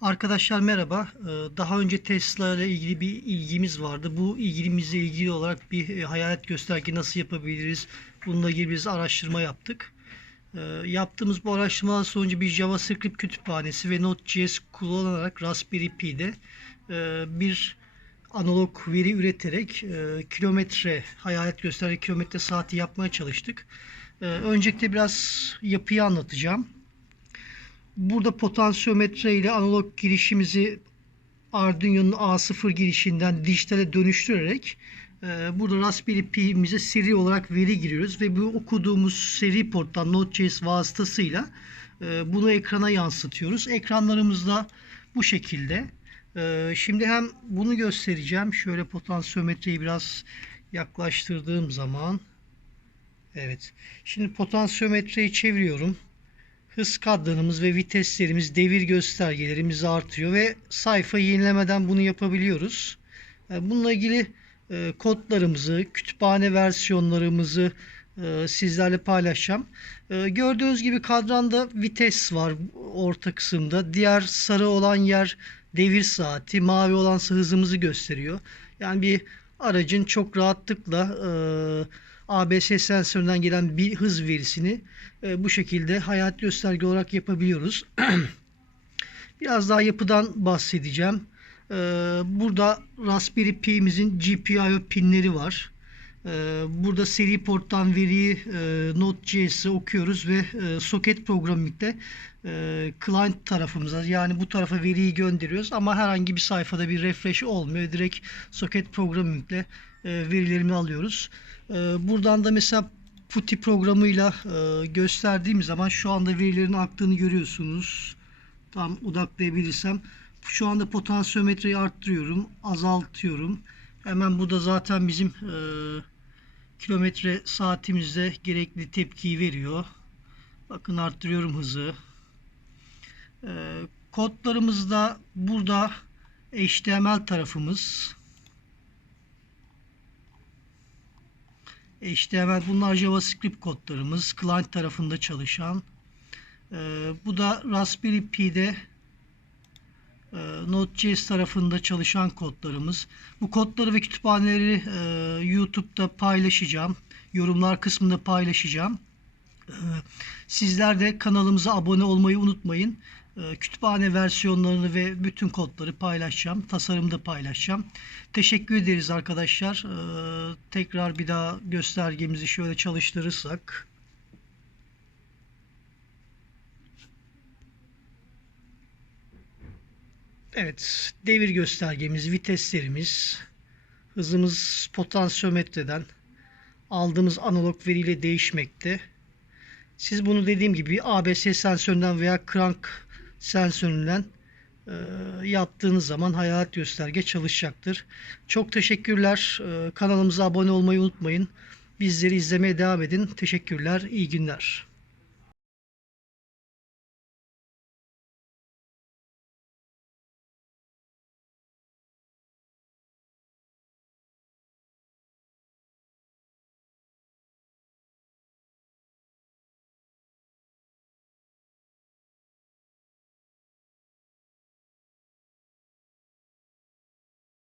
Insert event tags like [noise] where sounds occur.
Arkadaşlar merhaba. Ee, Daha önce Tesla ile ilgili bir ilgimiz vardı. Bu ilgimizle ilgili olarak bir e, hayalet gösterge nasıl yapabiliriz? Bununla ilgili biz araştırma yaptık. Ee, Yaptığımız bu araştırmalar sonucu bir JavaScript kütüphanesi ve Node.js kullanarak Raspberry Pi'de e, bir analog veri üreterek e, kilometre, hayalet gösterge kilometre saati yapmaya çalıştık. Ee, Öncelikle biraz yapıyı anlatacağım. Burada potansiyometre ile analog girişimizi Arduino'nun A0 girişinden dijitale dönüştürerek e, burada Raspberry Pi'mize seri olarak veri giriyoruz ve bu okuduğumuz seri porttan Node.js vasıtasıyla e, bunu ekrana yansıtıyoruz. Ekranlarımızda bu şekilde. E, şimdi hem bunu göstereceğim. Şöyle potansiyometreyi biraz yaklaştırdığım zaman Evet. Şimdi potansiyometreyi çeviriyorum hız kadranımız ve viteslerimiz, devir göstergelerimiz artıyor ve sayfa yenilemeden bunu yapabiliyoruz. E, Bununla ilgili e, kodlarımızı, kütüphane versiyonlarımızı e, sizlerle paylaşacağım. Gördüğünüz gibi kadranda vites var orta kısımda. Diğer sarı olan yer devir saati, mavi olansa hızımızı gösteriyor. Yani bir aracın çok rahatlıkla ABS sensöründen gelen bir hız verisini e, bu şekilde hayat gösterge olarak yapabiliyoruz. [clears throat] Biraz daha yapıdan bahsedeceğim. E, burada Raspberry Pi'mizin GPIO pinleri var. E, burada seri porttan veriyi e, Node.js'e okuyoruz ve e, socket programming'de e, client tarafımıza yani bu tarafa veriyi gönderiyoruz ama herhangi bir sayfada bir refresh olmuyor. Direkt socket programming'le e, verilerimi alıyoruz. E, buradan da mesela Putty programıyla e, gösterdiğim zaman şu anda verilerin aktığını görüyorsunuz. Tam odaklayabilirsem. Şu anda potansiyometreyi arttırıyorum, azaltıyorum. Hemen burada zaten bizim e, kilometre saatimizde gerekli tepkiyi veriyor. Bakın arttırıyorum hızı. E, kodlarımızda burada HTML tarafımız. HTML bunlar JavaScript kodlarımız. Client tarafında çalışan. Ee, bu da Raspberry Pi'de e, Node.js tarafında çalışan kodlarımız. Bu kodları ve kütüphaneleri e, YouTube'da paylaşacağım. Yorumlar kısmında paylaşacağım. Ee, Sizler de kanalımıza abone olmayı unutmayın. Ee, Kütüphane versiyonlarını ve bütün kodları paylaşacağım. Tasarımda paylaşacağım. Teşekkür ederiz arkadaşlar. Ee, Tekrar bir daha göstergemizi şöyle çalıştırırsak. Evet, devir göstergemiz, viteslerimiz, hızımız potansiyometreden aldığımız analog veriyle değişmekte. Siz bunu dediğim gibi ABS sensöründen veya crank sensöründen e, yaptığınız zaman hayalet gösterge çalışacaktır. Çok teşekkürler. E, kanalımıza abone olmayı unutmayın. Bizleri izlemeye devam edin. Teşekkürler. İyi günler.